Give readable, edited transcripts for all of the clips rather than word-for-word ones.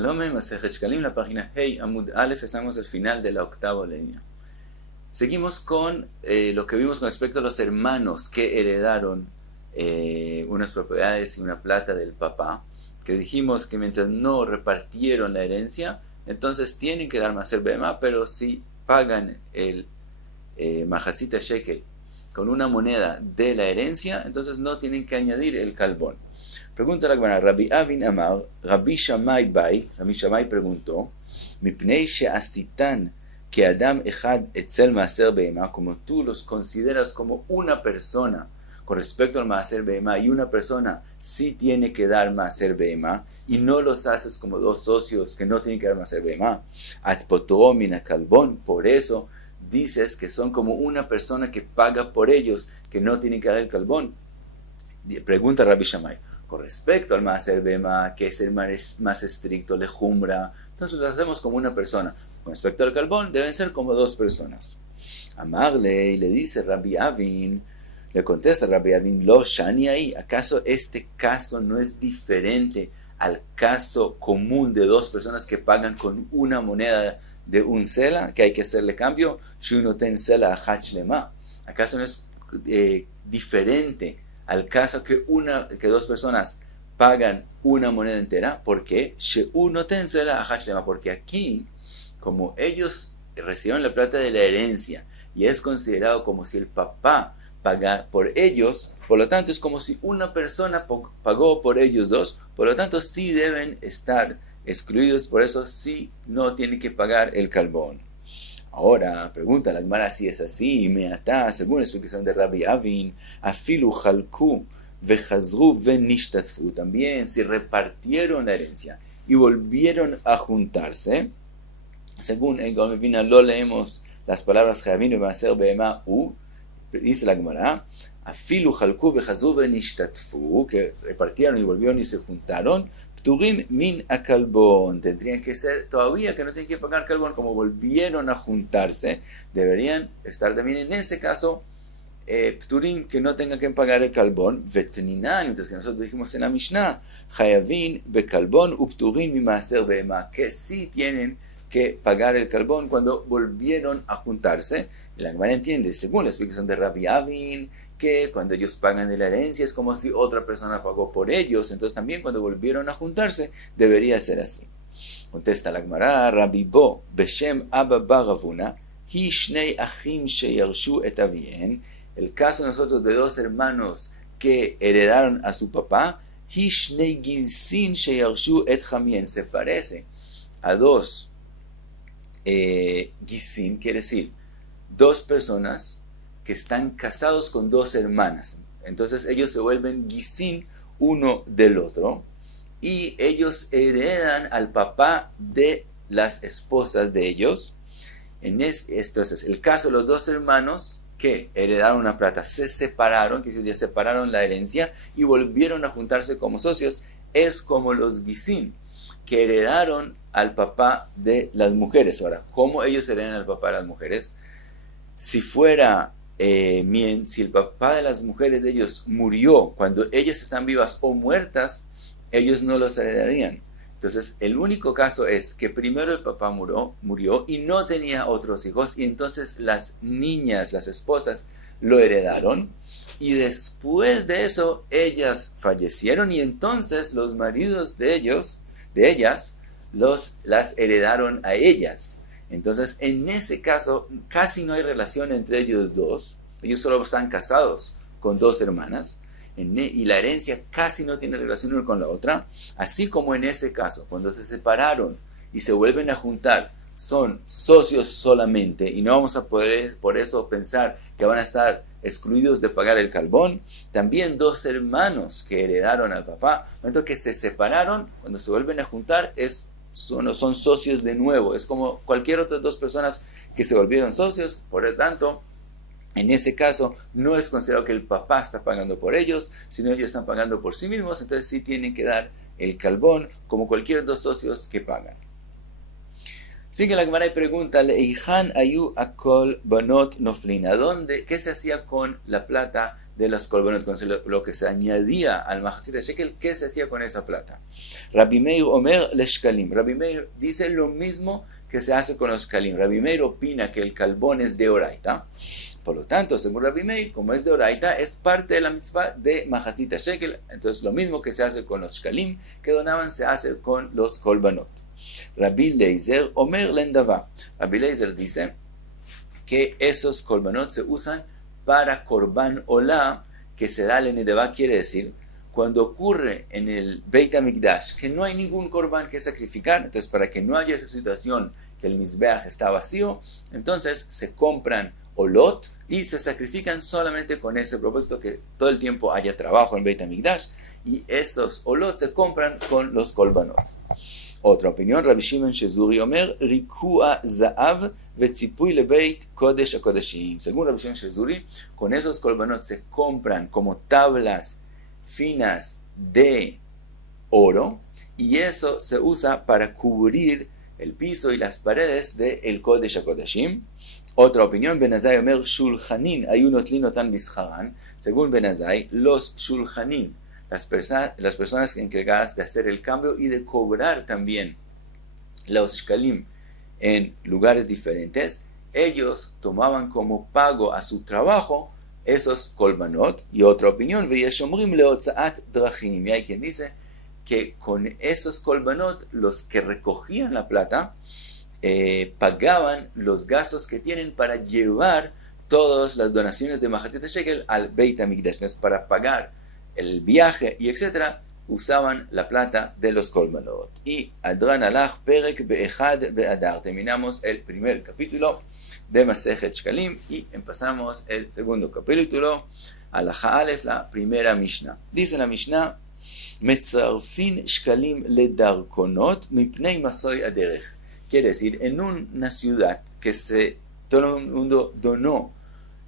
Shalom, Masejet Shkalim, la página Hey Amud Aleph, estamos al final de la octava línea. Seguimos con lo que vimos con respecto a los hermanos que heredaron unas propiedades y una plata del papá, que dijimos que mientras no repartieron la herencia, entonces tienen que dar Maser Behemá, pero si pagan el Mahatzita Shekel con una moneda de la herencia, entonces no tienen que añadir el kalbón. Pregunta la Gemara, Rabbi Avin Amar, Rabbi Shammai preguntó, Mipnei she'asitan que Adam Echad etzel Maaser Behemá, como tú los consideras como una persona con respecto al Maaser Behemá, y una persona sí tiene que dar Maaser Behemá, y no los haces como dos socios que no tienen que dar Maaser Behemá, At potro min kalbón, por eso dices que son como una persona que paga por ellos, que no tienen que dar el kalbón. Pregunta Rabbi Shammai, con respecto al Maaser Behemá, que es el más estricto, lejumbra, entonces lo hacemos como una persona. Con respecto al kalbón, deben ser como dos personas. Amarle, le dice Rabbi Avin, le contesta Rabbi Avin, lo shani ahí, ¿acaso este caso no es diferente al caso común de dos personas que pagan con una moneda de un sela, que hay que hacerle cambio? Shunoten sela hach lema. ¿Acaso no es diferente al caso que dos personas pagan una moneda entera? ¿Por qué? Porque aquí, como ellos recibieron la plata de la herencia y es considerado como si el papá paga por ellos, por lo tanto es como si una persona pagó por ellos dos, por lo tanto sí deben estar excluidos, por eso sí no tienen que pagar el kalbón. Ahora, pregunta la Gemara si es así, meatá, según la explicación de Rabbi Avin, afilu chalku vechazru venishtatfu, también si repartieron la herencia y volvieron a juntarse, según el Gaon Vina lo leemos las palabras Javin Maaser Behemá u, dice la Gemara, afilu chalku vechazru venishtatfu, que repartieron y volvieron y se juntaron, Pturim min a kalbón, tendrían que ser todavía que no tienen que pagar kalbón, como volvieron a juntarse, deberían estar también en ese caso Pturim, que no tengan que pagar el kalbón. Vetninan, mientras que nosotros dijimos en la Mishnah, Chayavin be kalbón u Pturim mi Maaser Behemá, que sí tienen que pagar el kalbón cuando volvieron a juntarse. Y la Gemara entiende, según la explicación de Rabbi Avin, que cuando ellos pagan de la herencia es como si otra persona pagó por ellos, entonces también cuando volvieron a juntarse debería ser así. Contesta la Gemara, Rabbi Bo beshem Abba bar Ravuna hi shnei achim sheyarshu et avien, el caso de nosotros de dos hermanos que heredaron a su papá, hi shnei gisin sheyarshu et chamien, se parece a dos gisin, quiere decir dos personas que están casados con dos hermanas. Entonces ellos se vuelven gisin uno del otro y ellos heredan al papá de las esposas de ellos. Entonces el caso de los dos hermanos que heredaron una plata, se separaron, que ya separaron la herencia y volvieron a juntarse como socios, es como los gisin que heredaron al papá de las mujeres. Ahora, ¿cómo ellos heredan al papá de las mujeres? Si fuera si el papá de las mujeres de ellos murió cuando ellas están vivas o muertas, ellos no los heredarían. Entonces, el único caso es que primero el papá murió y no tenía otros hijos, y entonces las niñas, las esposas, lo heredaron, y después de eso ellas fallecieron, y entonces los maridos de ellas, las heredaron a ellas. Entonces, en ese caso, casi no hay relación entre ellos dos. Ellos solo están casados con dos hermanas. Y la herencia casi no tiene relación una con la otra. Así como en ese caso, cuando se separaron y se vuelven a juntar, son socios solamente. Y no vamos a poder, por eso, pensar que van a estar excluidos de pagar el kalbón. También dos hermanos que heredaron al papá, en el momento que se separaron, cuando se vuelven a juntar, son socios de nuevo, es como cualquier otra dos personas que se volvieron socios. Por lo tanto, en ese caso no es considerado que el papá está pagando por ellos, sino ellos están pagando por sí mismos, entonces sí tienen que dar el kalbón como cualquier dos socios que pagan. Sigue la Gemara y pregunta, Leihan ayu akol banot noflin, ¿qué se hacía con la plata de las Korbanot, con lo que se añadía al Mahatzit Shekel. ¿Qué se hacía con esa plata? Rabbi Meir Omer le Shkalim. Rabbi Meir dice lo mismo que se hace con los Shkalim. Rabbi Meir opina que el Kalbón es de Oraita. Por lo tanto, según Rabbi Meir, como es de Oraita, es parte de la mitzvah de Mahatzit Shekel. Entonces, lo mismo que se hace con los Shkalim que donaban, se hace con los Korbanot. Rabbi Leizer Omer Lendava. Rabbi Leizer dice que esos Korbanot se usan para Korban Olá, que se da en Nedavá, quiere decir, cuando ocurre en el Beit HaMikdash que no hay ningún Korban que sacrificar, entonces para que no haya esa situación que el Mizbeach está vacío, entonces se compran Olot y se sacrifican solamente con ese propósito, que todo el tiempo haya trabajo en Beit HaMikdash, y esos Olot se compran con los Korbanot. Otra opinión, Rabbi Shimon Shezuri Omer, Rikua Za'av Vetzipui Lebeit Kodesh HaKodeshim. Según Rabbi Shimon Shezuri, con esos Korbanot se compran como tablas finas de oro, y eso se usa para cubrir el piso y las paredes del Kodesh HaKodeshim. Otra opinión, Ben Azai Omer Shulchanin, Ayunot Linotan Bisharan. Según Ben Azai, los Shulchanin, las personas encargadas de hacer el cambio y de cobrar también los shkalim en lugares diferentes, ellos tomaban como pago a su trabajo esos kolbanot. Y otra opinión, y hay quien dice que con esos kolbanot los que recogían la plata pagaban los gastos que tienen para llevar todas las donaciones de Mahatzit Shekel al Beit HaMikdash, para pagar el viaje y etcétera, usaban la plata de los Korbanot. Y Adran Alach Perek Be'echad Be'adar. Terminamos el primer capítulo de Masechet Shkalim y empezamos el segundo capítulo, Alaja Aleph, la primera Mishnah. Dice la Mishnah, Metzarfin Shkalim le Darkonot Mipnei Masoy Aderech. Quiere decir, en una ciudad que todo el mundo donó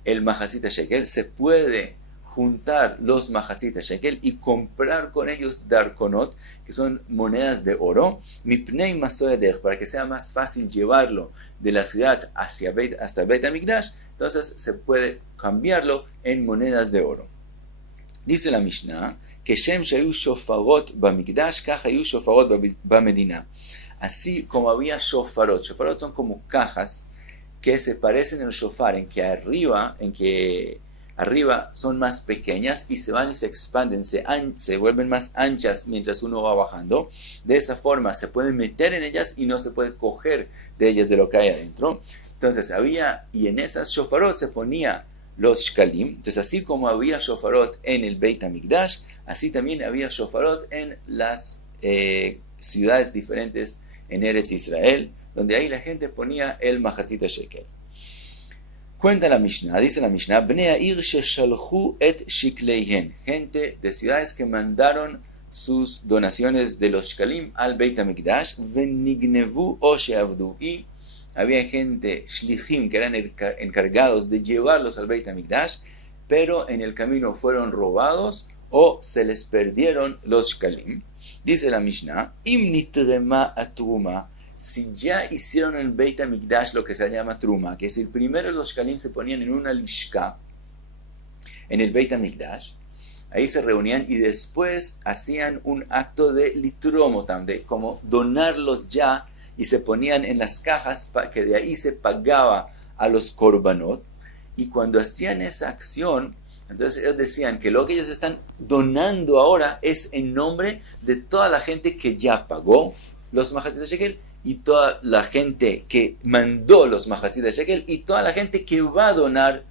el Mahatzit Shekel, se puede juntar los Mahatzit Shekel y comprar con ellos Darkonot, que son monedas de oro, Mipnei Masoy Aderech, para que sea más fácil llevarlo de la ciudad hasta Beit HaMikdash. Entonces se puede cambiarlo en monedas de oro. Dice la Mishnah que Shem shayu shofarot bamikdash, kach hayu shofarot bamedina. Así como había shofarot son como cajas que se parecen al shofar, en que arriba son más pequeñas y se van y se expanden, se vuelven más anchas mientras uno va bajando. De esa forma se puede meter en ellas y no se puede coger de ellas de lo que hay adentro. Entonces y en esas shofarot se ponía los shkalim. Entonces, así como había shofarot en el Beit HaMikdash, así también había shofarot en las ciudades diferentes en Eretz Israel, donde ahí la gente ponía el Mahatzit Shekel. Cuenta la Mishnah, dice la Mishnah, Bnei ha'ir sheshalchu et shikleihen, gente de ciudades que mandaron sus donaciones de los shkalim al Beit HaMikdash, venignevu o she'avdu, y había gente, shlichim, que eran encargados de llevarlos al Beit HaMikdash, pero en el camino fueron robados o se les perdieron los shkalim. Dice la Mishnah, im nitrema atruma, si ya hicieron en el Beit HaMikdash lo que se llama truma, que es decir, primero los shkalim se ponían en una lishka, en el Beit HaMikdash, ahí se reunían y después hacían un acto de litromotam, de como donarlos ya, y se ponían en las cajas para que de ahí se pagaba a los korbanot. Y cuando hacían esa acción, entonces ellos decían que lo que ellos están donando ahora es en nombre de toda la gente que ya pagó los Mahatzit Shekel, y toda la gente que mandó los Mahatzit Shekel, y toda la gente que va a donar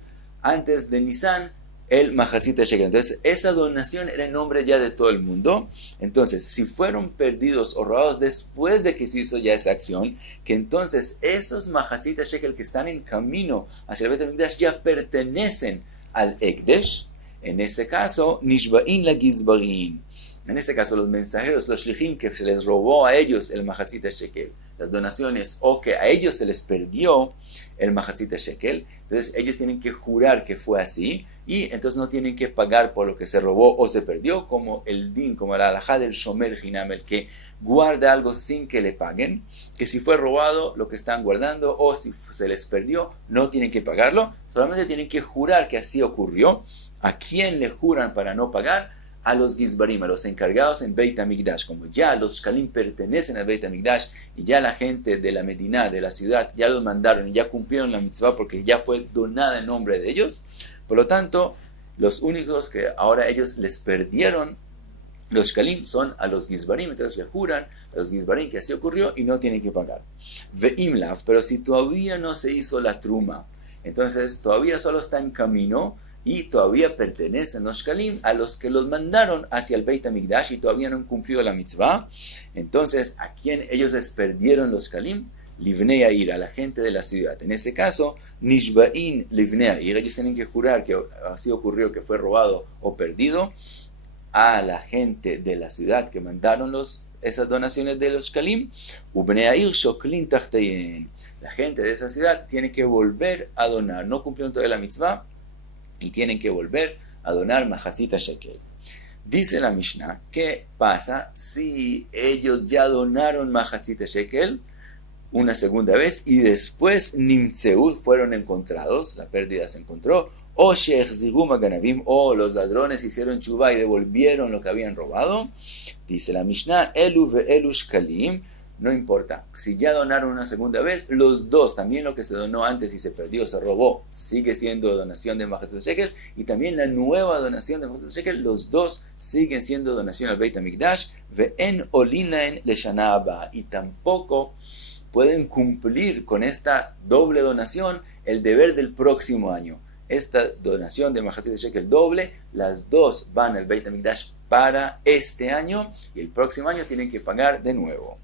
antes de Nisan el Mahatzit Shekel. Entonces esa donación era en nombre ya de todo el mundo. Entonces, si fueron perdidos o robados después de que se hizo ya esa acción, que entonces esos Mahatzit Shekel que están en camino hacia el Beit HaMikdash ya pertenecen al Ekdesh. En ese caso, Nishba'in la Gizbarin. En este caso, los mensajeros, los shlichim, que se les robó a ellos el Mahatzit Shekel, las donaciones o que a ellos se les perdió el Mahatzit Shekel, entonces ellos tienen que jurar que fue así y entonces no tienen que pagar por lo que se robó o se perdió, como el din, como la halajá del Shomer Hinam, el que guarda algo sin que le paguen, que si fue robado lo que están guardando o si se les perdió no tienen que pagarlo, solamente tienen que jurar que así ocurrió. ¿A quién le juran para no pagar? A los Gizbarim, a los encargados en Beit HaMikdash. Como ya los Shkalim pertenecen a Beit HaMikdash y ya la gente de la Medina, de la ciudad, ya los mandaron y ya cumplieron la mitzvah porque ya fue donada en nombre de ellos. Por lo tanto, los únicos que ahora ellos les perdieron los Shkalim son a los Gizbarim, entonces le juran a los Gizbarim que así ocurrió y no tienen que pagar. Ve'imlav, pero si todavía no se hizo la truma, entonces todavía solo está en camino y todavía pertenecen los Shkalim a los que los mandaron hacia el Beit HaMikdash y todavía no han cumplido la mitzvah, entonces ¿a quién ellos les perdieron los Shkalim? Livnei Air, a la gente de la ciudad. En ese caso, Nishba'in Livnei Air, ellos tienen que jurar que así ocurrió, que fue robado o perdido a la gente de la ciudad que mandaron esas donaciones de los Shkalim. Ubnei Air Shoklin Tachteyen, la gente de esa ciudad tiene que volver a donar, no cumplieron todavía la mitzvah y tienen que volver a donar Mahatzit Shekel. Dice la Mishnah, ¿qué pasa si ellos ya donaron Mahatzit Shekel una segunda vez y después Nimtzeu fueron encontrados, la pérdida se encontró, o Shechzigu Maganavim, o los ladrones hicieron chubá y devolvieron lo que habían robado? Dice la Mishnah, Elu ve'elu Shkalim, no importa, si ya donaron una segunda vez, los dos, también lo que se donó antes y se perdió, se robó, sigue siendo donación de Mahatzit Shekel, y también la nueva donación de Mahatzit Shekel, los dos siguen siendo donación al Beit HaMikdash, ve'en olinaen leshana haba, y tampoco pueden cumplir con esta doble donación el deber del próximo año. Esta donación de Mahatzit Shekel doble, las dos van al Beit HaMikdash para este año y el próximo año tienen que pagar de nuevo.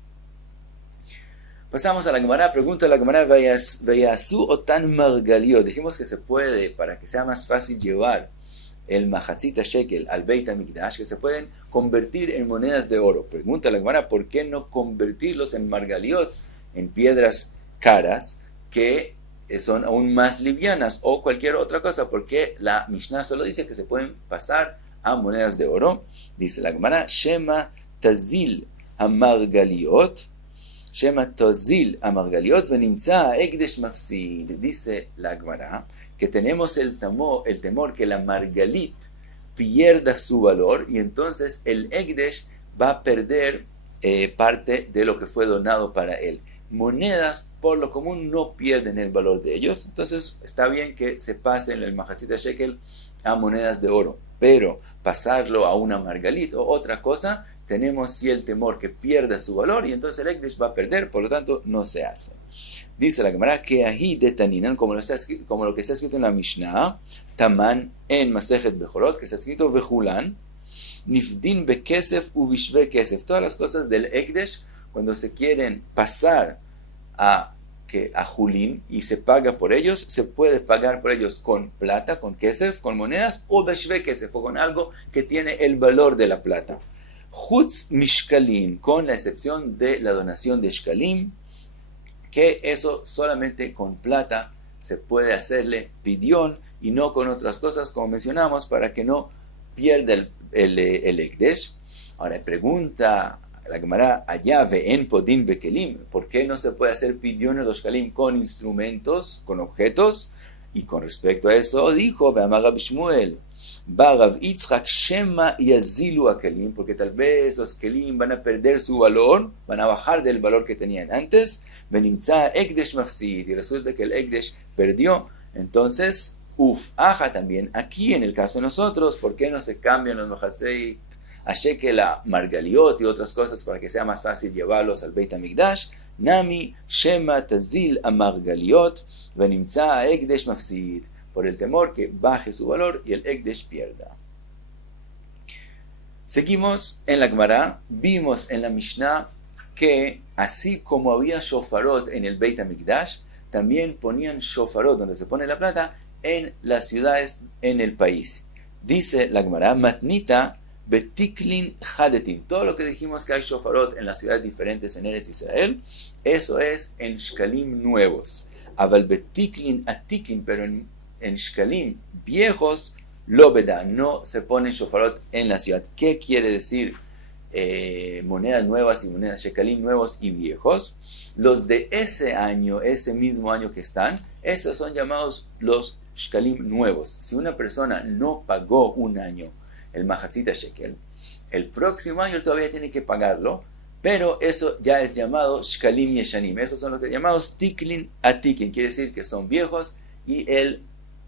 Pasamos a la Gemara, pregunta la Gemara, Vayasu otan margaliot. Dijimos que se puede, para que sea más fácil llevar el Mahatzit Shekel al Beit HaMikdash, que se pueden convertir en monedas de oro. Pregunta la Gemara, ¿por qué no convertirlos en margaliot, en piedras caras que son aún más livianas o cualquier otra cosa? Porque la Mishnah solo dice que se pueden pasar a monedas de oro. Dice la Gemara, Shema Tazil Amargaliot, Shema Tazil Amargaliot Venimtza Egdesh Mafsid. Dice la Gemara que tenemos el temor que la margalit pierda su valor y entonces el Egdesh va a perder parte de lo que fue donado para él. Monedas por lo común no pierden el valor de ellos, entonces está bien que se pasen el Mahatzit Shekel a monedas de oro, pero pasarlo a una margalit o otra cosa, tenemos sí el temor que pierda su valor y entonces el Ekdesh va a perder, por lo tanto no se hace. Dice la Gemara que ahi de taninan, como lo que está escrito en la Mishnah, taman en Masejet Bechorot, que está escrito vejulan, nifdin bekesef u bishve kesef, todas las cosas del Ekdesh cuando se quieren pasar a Julín y se paga por ellos, se puede pagar por ellos con plata, con kesef, con monedas, o beshve kesef, o con algo que tiene el valor de la plata. Chutz mishkalim, con la excepción de la donación de shkalim, que eso solamente con plata se puede hacerle pidión y no con otras cosas, como mencionamos, para que no pierda el Ekdesh. Ahora pregunta la Gemara, allá ve'en podin bekelim, ¿por qué no se puede hacer pidión a los shkalim con instrumentos, con objetos? Y con respecto a eso dijo, ve'amar Rab Shmuel, Barav Yitzchak Shema Yazilu Akelim, porque tal vez los kelim van a perder su valor, van a bajar del valor que tenían antes, Benimtza Ekdesh Mafsid, y resulta que el Ekdesh perdió, entonces, aja también, aquí en el caso de nosotros, ¿por qué no se cambian los Mahatzit Shekel a margaliot y otras cosas para que sea más fácil llevarlos al Beit HaMikdash? Nami Shema Tazil a margaliot Benimtza Ekdesh Mafsid, por el temor que baje su valor y el Ekdesh pierda. Seguimos en la Gemara, vimos en la Mishnah que así como había shofarot en el Beit HaMikdash, también ponían shofarot, donde se pone la plata, en las ciudades en el país. Dice la Gemara, matnita Betiklin Hadetin. Todo lo que dijimos que hay shofarot en las ciudades diferentes en Eretz Israel, eso es en shkalim nuevos. Aval Betiklin Atikin, pero en shkalim viejos, lo veda, no se ponen shofarot en la ciudad. ¿Qué quiere decir monedas nuevas y monedas shekalim nuevos y viejos? Los de ese año, ese mismo año que están, esos son llamados los shkalim nuevos. Si una persona no pagó un año el mahatzita shekel, el próximo año todavía tiene que pagarlo, pero eso ya es llamado shkalim yeshanim. Esos son los que llamados tiklin atikin, quiere decir que son viejos y él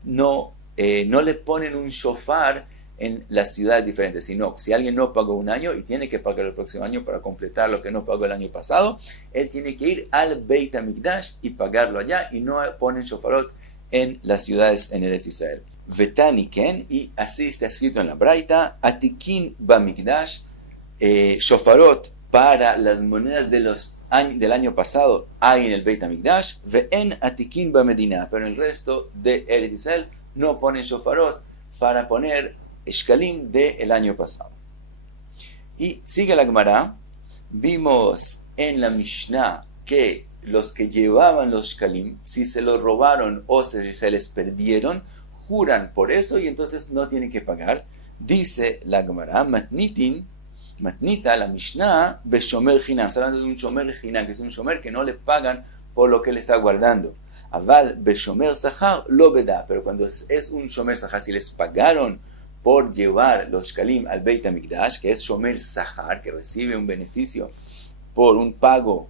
no le ponen un shofar en las ciudades diferentes, sino si alguien no pagó un año y tiene que pagar el próximo año para completar lo que no pagó el año pasado, él tiene que ir al Beit HaMikdash y pagarlo allá, y no ponen shofarot en las ciudades en Eretz Israel. Vetani ken, y así está escrito en la Braita, Atikin Bamikdash, shofarot para las monedas del año pasado hay en el Beit HaMikdash, ve'en Atikin Bamedina, pero en el resto de Eretz Israel no ponen shofarot para poner shkalim del año pasado. Y sigue la Gemara. Vimos en la Mishnah que los que llevaban los shkalim, si se los robaron o se les perdieron, juran por eso y entonces no tienen que pagar. Dice la Gemara, matnita, la Mishnah, beshomer hinam. Está hablando de un shomer hinam, que es un shomer que no le pagan por lo que le está guardando. Aval beshomer sahar lo veda. Pero cuando es un shomer sahar, si les pagaron por llevar los shkalim al Beit HaMikdash, que es shomer sahar, que recibe un beneficio por un pago,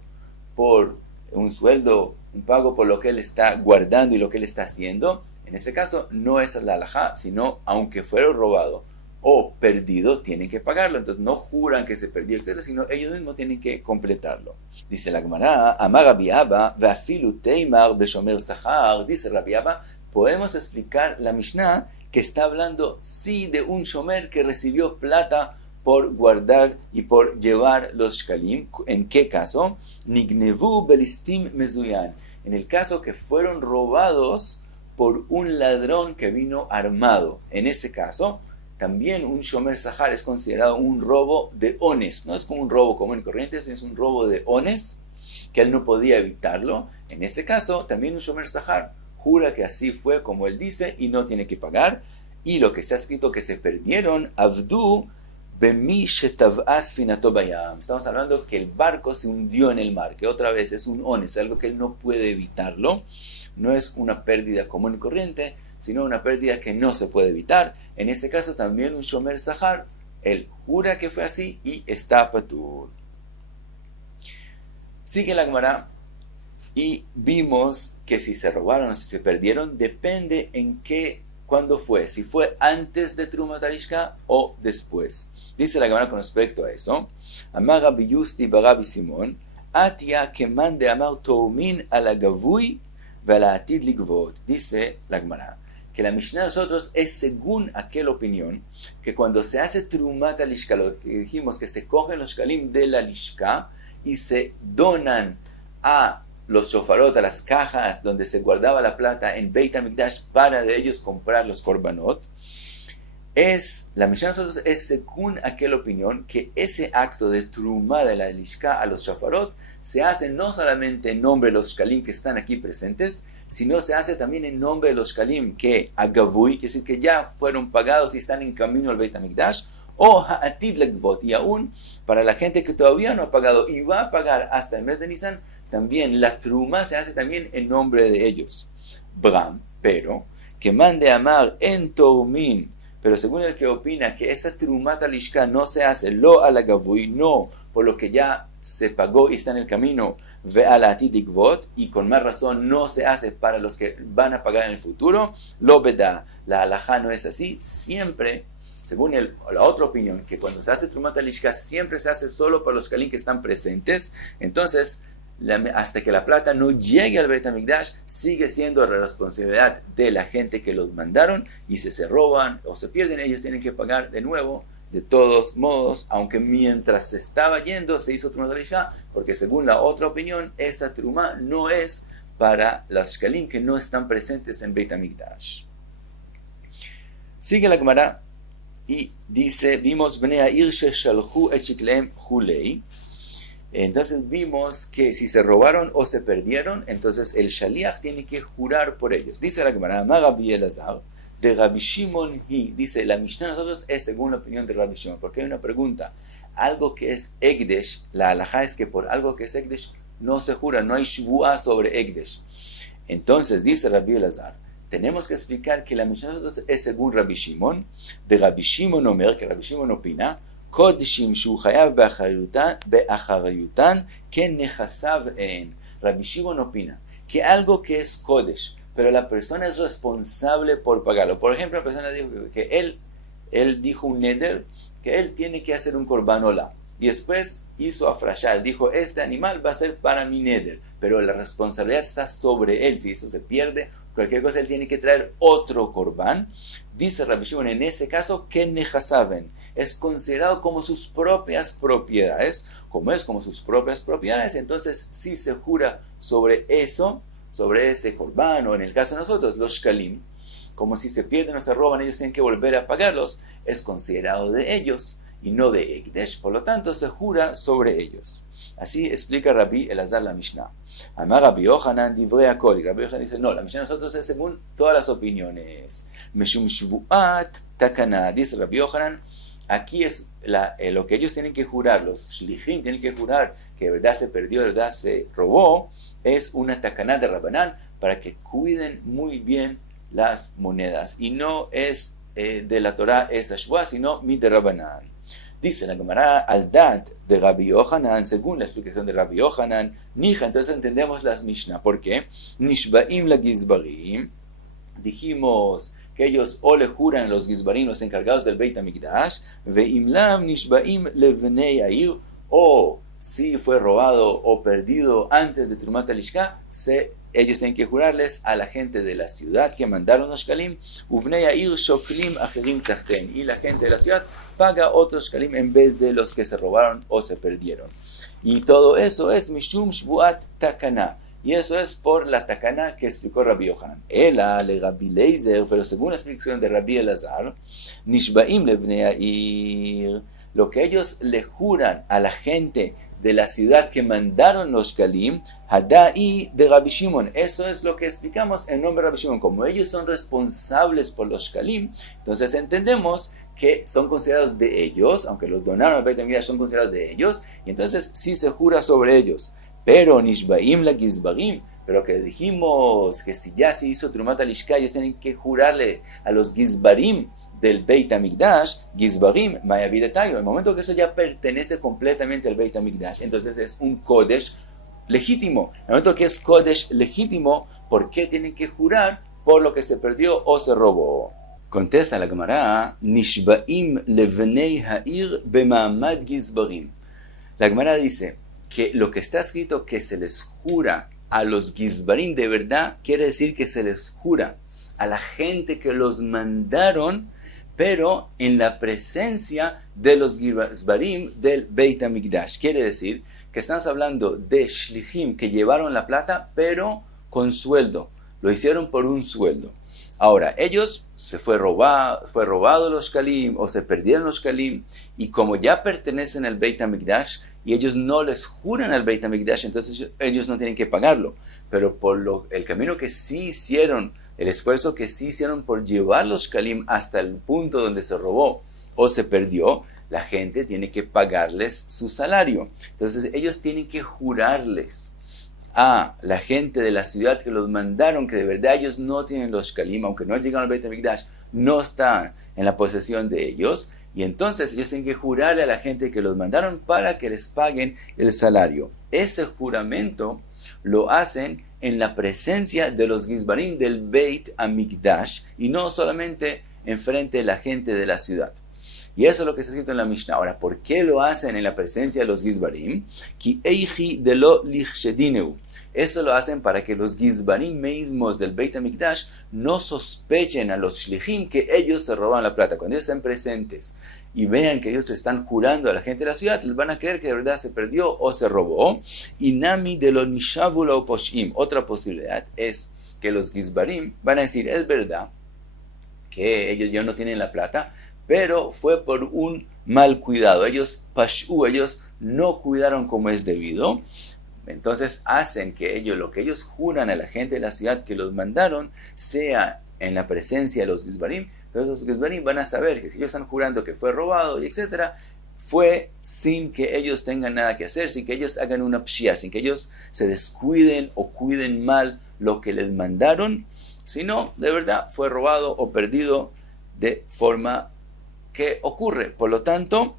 por un sueldo, un pago por lo que él está guardando y lo que él está haciendo, en ese caso no es la halajá, sino aunque fuera robado o perdido, tienen que pagarlo. Entonces no juran que se perdió, etc., sino ellos mismos tienen que completarlo. Dice la Gemara, Amar Rabbi Abba, ve'afilu teimar beshomer sahar. Dice Rabbi Abba, podemos explicar la Mishnah que está hablando sí de un shomer que recibió plata por guardar y por llevar los shkalim. ¿En qué caso? Nignevu belistim mezuyan. En el caso que fueron robados por un ladrón que vino armado. En ese caso, también un shomer sahar es considerado un robo de ones. No es como un robo común y corriente, sino es un robo de ones, que él no podía evitarlo. En este caso, también un shomer sahar jura que así fue como él dice y no tiene que pagar. Y lo que está escrito que se perdieron, avdu bemi shetav'as finato bayam. Estamos hablando que el barco se hundió en el mar, que otra vez es un ones, algo que él no puede evitarlo. No es una pérdida común y corriente, sino una pérdida que no se puede evitar. En ese caso también un shomer sahar, él jura que fue así y está patur. Sigue la Gemara. Y vimos que si se robaron o si se perdieron, depende cuándo fue. Si fue antes de Trumat Arishka o después. Dice la Gemara con respecto a eso. Amar Rabbi Yusti bar Rabbi Simon, Atia keman de amar toumin ala gavui ve'ala atid ligvot. Dice la Gemara que la Mishnah de nosotros es según aquella opinión que cuando se hace Trumat Arishka, lo que dijimos que se cogen los shkalim de la lishka y se donan a los shofarot, a las cajas donde se guardaba la plata en Beit HaMikdash para de ellos comprar los korbanot, la Mishnah de nosotros es según aquella opinión que ese acto de trumá de la lishka a los shofarot se hace no solamente en nombre de los shkalim que están aquí presentes, sino se hace también en nombre de los shkalim que agavui, que es decir, que ya fueron pagados y están en camino al Beit HaMikdash, o ha'atid legvot, y aún para la gente que todavía no ha pagado y va a pagar hasta el mes de Nisan, también la truma se hace también en nombre de ellos. Bram, pero, que mande amar en Toumin, pero según el que opina que esa trumata lishka no se hace lo a la gavui, no por lo que ya se pagó y está en el camino, ve a la titikvot, y con más razón no se hace para los que van a pagar en el futuro, lo veda, la halajá no es así, siempre, según la otra opinión, que cuando se hace trumata lishka siempre se hace solo para los kalim que están presentes, entonces hasta que la plata no llegue al Beit HaMikdash, sigue siendo la responsabilidad de la gente que los mandaron, y si se roban o se pierden, ellos tienen que pagar de nuevo, de todos modos, aunque mientras se estaba yendo se hizo Truma Darishá, porque según la otra opinión, esta Truma no es para los shkalim que no están presentes en Beit HaMikdash. Sigue la Gemara y dice, vimos Bnei Ha'ir sheshalhu et shiklehem hulei. Entonces vimos que si se robaron o se perdieron, entonces el shaliach tiene que jurar por ellos. Dice la Gemara, Amar Rabbi Elazar, de Rabbi Shimon hi. Dice, la Mishnah de nosotros es según la opinión de Rabbi Shimon. Porque hay una pregunta. Algo que es Ekdesh, la halajá es que por algo que es Ekdesh no se jura, no hay shvuah sobre Ekdesh. Entonces dice Rabbi Elazar, tenemos que explicar que la Mishnah de nosotros es según Rabbi Shimon. De Rabbi Shimon Omer, que Rabbi Shimon opina, קודשים שהוא חייב באחריותן כנכסיו אין. Rabbi Shimon opina que algo que es kodesh, pero la persona es responsable por pagarlo. Por ejemplo, una persona dijo que él dijo un neder, que él tiene que hacer un korban olah. Y después hizo afrashal, dijo, este animal va a ser para mi neder, pero la responsabilidad está sobre él. Si eso se pierde, cualquier cosa, él tiene que traer otro korban. Dice Rabbi Shimon, en ese caso, que nejasaben, es considerado como sus propias propiedades. Como es como sus propias propiedades, entonces si se jura sobre eso, sobre ese korban, o en el caso de nosotros, los shkalim, como si se pierden o se roban, ellos tienen que volver a pagarlos, es considerado de ellos y no de Ekdesh, por lo tanto se jura sobre ellos. Así explica Rabbi Elazar la Mishnah. Amar Rabbi Yochanan divrei hakol. Y Rabbi Yochanan dice, no, la Mishnah de nosotros es según todas las opiniones. Meshum shvuat takana. Dice Rabbi Yochanan, aquí es lo que ellos tienen que jurar, los shlichim tienen que jurar que de verdad se perdió, de verdad se robó, es una takana de Rabbanán para que cuiden muy bien las monedas. Y no es de la Torah esa shvuah, sino mi de Rabbanán. Dice la Gemara, al dat de Rabbi Yochanan, según la explicación de Rabbi Yochanan, nija, entonces entendemos las Mishnah. ¿Por qué? Nishbaim la gizbarim, dijimos que ellos o le juran los gizbarim, los encargados del Beit HaMikdash, veimlam nishbaim levnei ha'ir, o si fue robado o perdido antes de Trumat HaLishka, ellos tienen que jurarles a la gente de la ciudad que mandaron los shkalim, uvnei ha'ir shoklim acherim tachten, y la gente de la ciudad paga otros shkalim en vez de los que se robaron o se perdieron. Y todo eso es mishum shvuat takana. Y eso es por la takana que explicó Rabbi Yochanan. Ela le Rabbi Leizer, pero según la explicación de Rabbi Elazar, nishbaim levnei ha'ir, lo que ellos le juran a la gente de la ciudad que mandaron los shkalim, hadai de Rabbi Shimon. Eso es lo que explicamos en nombre de Rabbi Shimon. Como ellos son responsables por los shkalim, entonces entendemos que son considerados de ellos, aunque los donaron al Beit HaMikdash, son considerados de ellos, y entonces sí se jura sobre ellos. Pero nishbaim la gizbarim, pero que dijimos que si ya se hizo Trumat HaLishka, ellos tienen que jurarle a los gizbarim del Beit HaMikdash, gizbarim ma'avidetayo. En el momento que eso ya pertenece completamente al Beit HaMikdash, entonces es un kodesh legítimo. En el momento que es kodesh legítimo, ¿por qué tienen que jurar por lo que se perdió o se robó? Contesta la Gemara, nishbaim levnei ha'ir bema'amad gizbarim. La Gemara dice que lo que está escrito que se les jura a los gizbarim de verdad, quiere decir que se les jura a la gente que los mandaron, pero en la presencia de los gizbarim del Beit HaMikdash. Quiere decir que estamos hablando de shlichim que llevaron la plata, pero con sueldo. Lo hicieron por un sueldo. Ahora, ellos fue robado los shkalim o se perdieron los shkalim, y como ya pertenecen al Beit HaMikdash y ellos no les juran al Beit HaMikdash, entonces ellos no tienen que pagarlo. Pero por el camino que sí hicieron, el esfuerzo que sí hicieron por llevar los shkalim hasta el punto donde se robó o se perdió, la gente tiene que pagarles su salario. Entonces ellos tienen que jurarles a la gente de la ciudad que los mandaron que de verdad ellos no tienen los shkalim, aunque no llegaron al Beit HaMikdash, no están en la posesión de ellos, y entonces ellos tienen que jurarle a la gente que los mandaron para que les paguen el salario. Ese juramento lo hacen en la presencia de los gizbarim del Beit HaMikdash y no solamente enfrente de la gente de la ciudad. Y eso es lo que está escrito en la Mishnah. Ahora, ¿por qué lo hacen en la presencia de los gizbarim? Ki eichi de lo lichshedineu. Eso lo hacen para que los gizbarim mismos del Beit HaMikdash no sospechen a los shlichim que ellos se roban la plata. Cuando ellos estén presentes y vean que ellos le están jurando a la gente de la ciudad, les van a creer que de verdad se perdió o se robó. Y nami de lo nishavu lo poshim. Otra posibilidad es que los gizbarim van a decir, es verdad que ellos ya no tienen la plata, pero fue por un mal cuidado. Ellos no cuidaron como es debido. Entonces hacen que lo que ellos juran a la gente de la ciudad que los mandaron, sea en la presencia de los Gizbarim. Pero los Gizbarim van a saber que si ellos están jurando que fue robado y etcétera, fue sin que ellos tengan nada que hacer, sin que ellos hagan una pshia, sin que ellos se descuiden o cuiden mal lo que les mandaron, sino de verdad fue robado o perdido de forma que ocurre. Por lo tanto,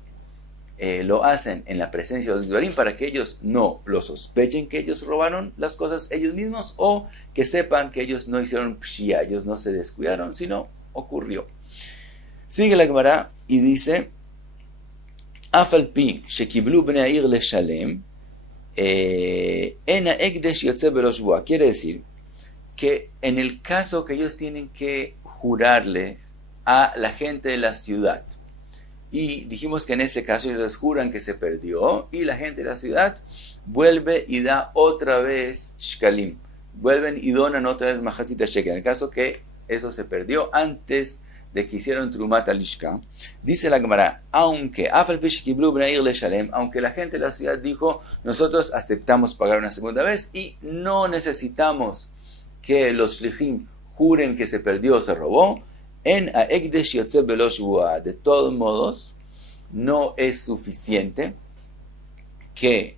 lo hacen en la presencia de los Gizbarim para que ellos no lo sospechen que ellos robaron las cosas ellos mismos, o que sepan que ellos no hicieron pshia, ellos no se descuidaron, sino ocurrió. Sigue la Gemara y dice: Afal pi shekiblu bnei ha'ir leshalem ena ekdesh yotze belo shvua. Quiere decir que en el caso que ellos tienen que jurarles a la gente de la ciudad, y dijimos que en ese caso ellos les juran que se perdió, y la gente de la ciudad vuelve y da otra vez shkalim, vuelven y donan otra vez majacita shekel, en el caso que eso se perdió antes de que hicieron trumat al-ishka. Dice la Gemara, aunque la gente de la ciudad dijo, nosotros aceptamos pagar una segunda vez y no necesitamos que los shlichim juren que se perdió o se robó, de todos modos, no es suficiente que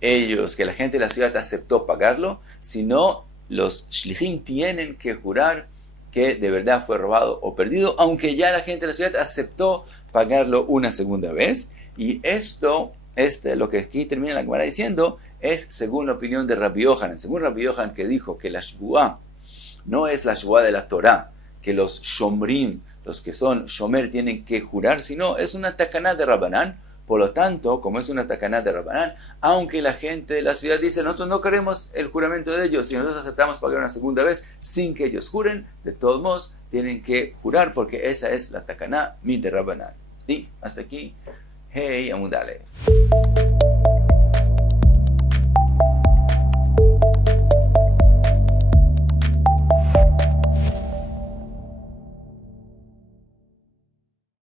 la gente de la ciudad aceptó pagarlo, sino los shlichim tienen que jurar que de verdad fue robado o perdido, aunque ya la gente de la ciudad aceptó pagarlo una segunda vez. Y esto, lo que aquí termina la Gemara diciendo, es según la opinión de Rabbi Yohanan. Según Rabbi Yohanan, que dijo que la shvuá no es la shvuá de la Torá, que los shomrim, los que son shomer, tienen que jurar, sino es una takaná de Rabbanán. Por lo tanto, como es una takaná de Rabbanán, aunque la gente de la ciudad dice, nosotros no queremos el juramento de ellos, y nosotros aceptamos pagar una segunda vez sin que ellos juren, de todos modos tienen que jurar, porque esa es la takaná mi de Rabbanán. Y hasta aquí, hey Amud Aleph.